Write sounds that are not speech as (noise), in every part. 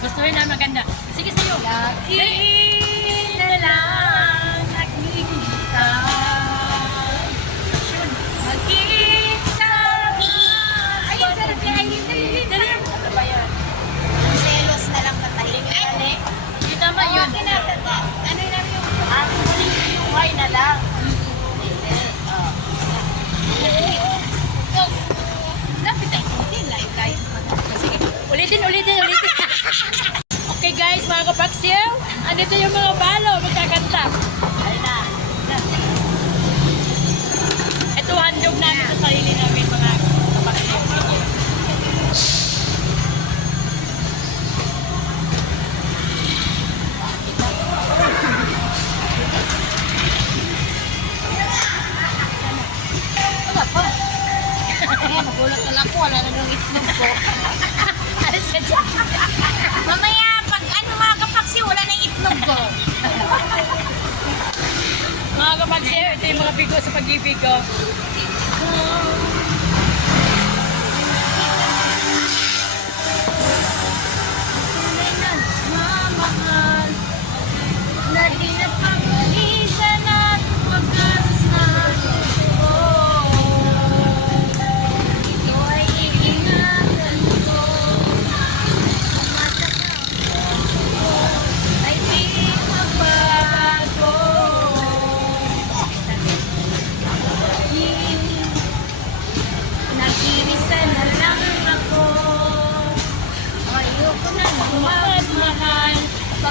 Gusto rin na maganda. Sige sa'yo. Yeah.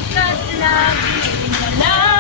podcast love.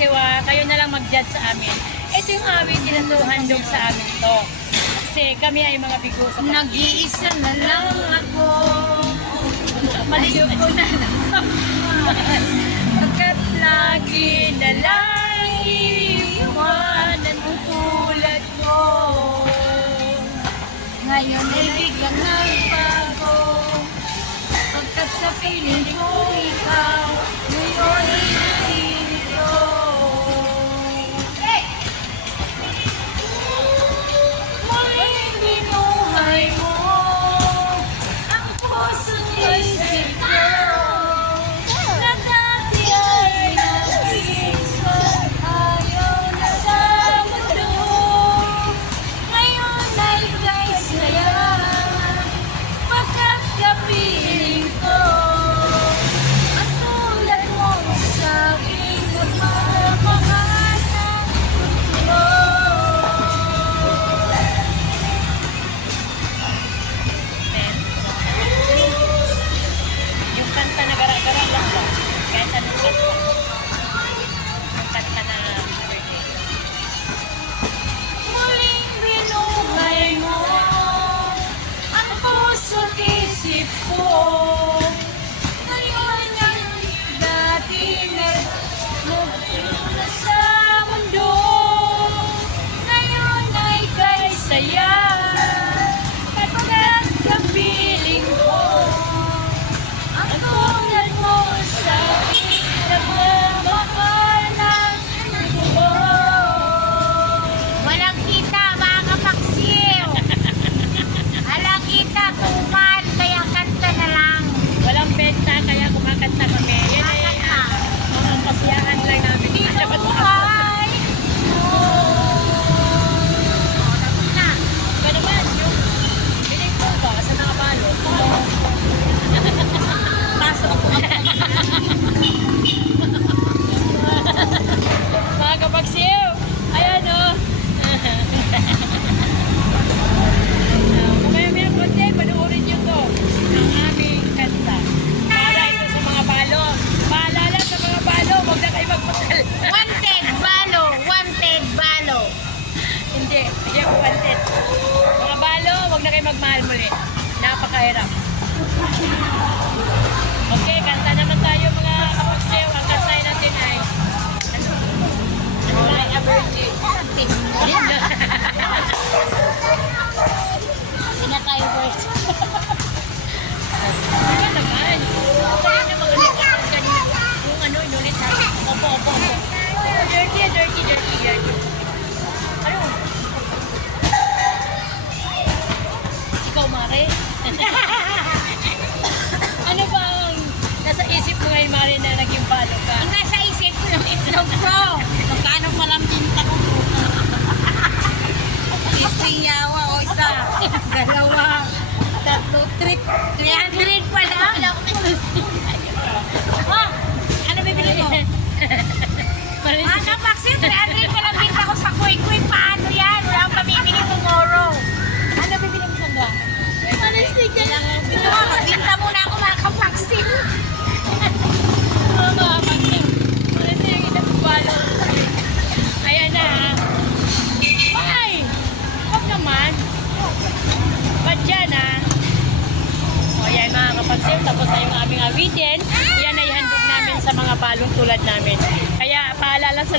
magsiwa, kayo na lang mag-judge sa amin. Ito yung amin awit, inatuhandog sa amin to. Kasi kami ay mga bigo sa pag- Nag-iisa na lang ako. Malis ko na lang. Pagkat lagi na lang iiwanan mo tulad ko. Ngayon ay biglang nagbago. Pagkat sa piling ko ikaw Napakahirap. Okay, kanta naman tayo mga kapagsew. Ang kanta natin ay ano? Wala a virgin. Hindi tayo first. Diba naman? Kaya na mag-ulit kanina. Yung ano, inulit ha. Opo, opo, opo. Dirty, dirty, dirty, dirty. Mare, na naging palo ka? Ang nasa isip ko yung itlog ko. Magkano palang pinta ko (laughs) po. Isting yawa o isa. Dalawa. Tatlo. Trip. 300 pala. Wala ko Ha? Ano bibili mo? (laughs) Mare,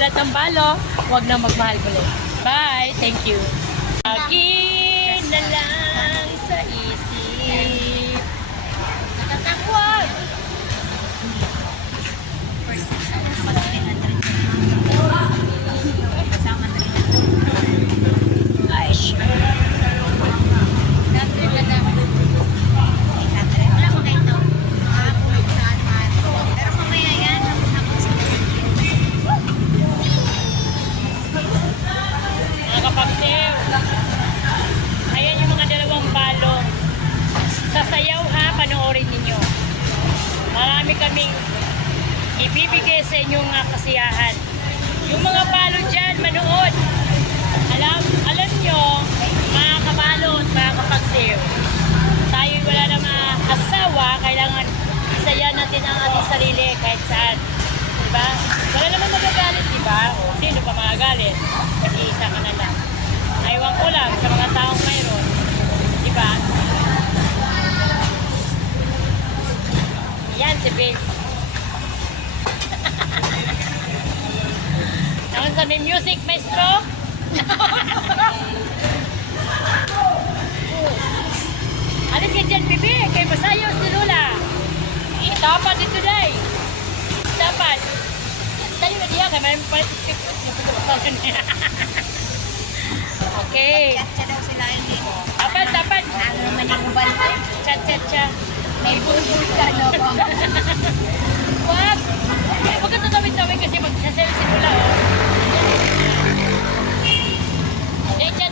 lahat ng balo, huwag na magmahal muli. Bye! Thank you. Akin na lang sarili kahit saan. Diba? Wala naman magagalit, diba? O, sino pa magagalit? Mag-iisa ka na lang. Aywan ko lang sa mga taong mayroon. Diba? Yan si Vince. (laughs) Naman sa may music, maestro? (laughs) Alis ka dyan, bibi. Kay masayaw si Lula. Dapat dito, day. Dapat. Tali mo diya, kay may palit Okay. Chat daw sila yun eh. Dapat, dapat. Ano naman yung uban ko? Chat, chat, chat. May bulbul ka ba? Wag! Eh, Huwag ka tatawid-tawid kasi magsasel si Lula, oh. Day, chat,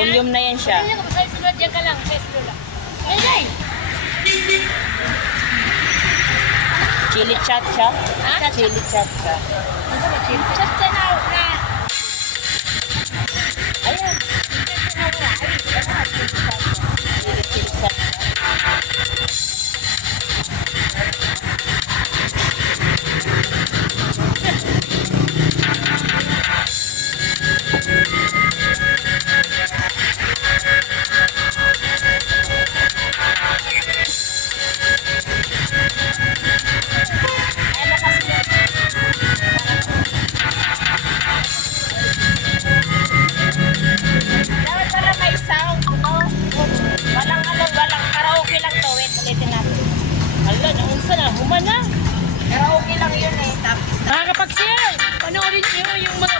Volume na yan siya. Hindi ko Chili chat siya. Ha? Chili chat siya. Ano ba chili chat siya na na? Chili chat siya. Panoorin nyo yung mga